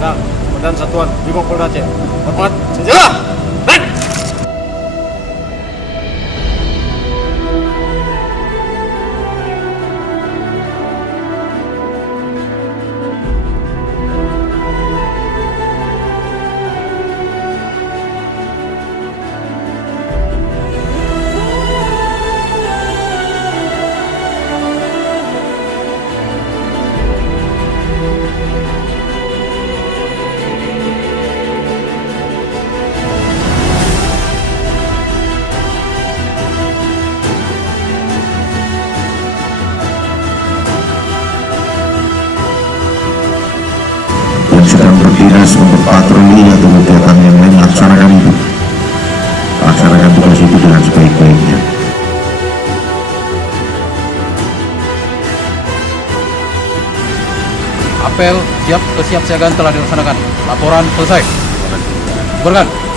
kepada Komandan Satuan Brimopolda Aceh. Hormat, senjata! Dan! Yang sedang berdinas untuk patroli atau kegiatan yang lain, laksanakan itu, laksanakan tugas itu dengan sebaik-baiknya. Apel siap kesiapsiagaan telah dilaksanakan. Laporan selesai. Bubarkan.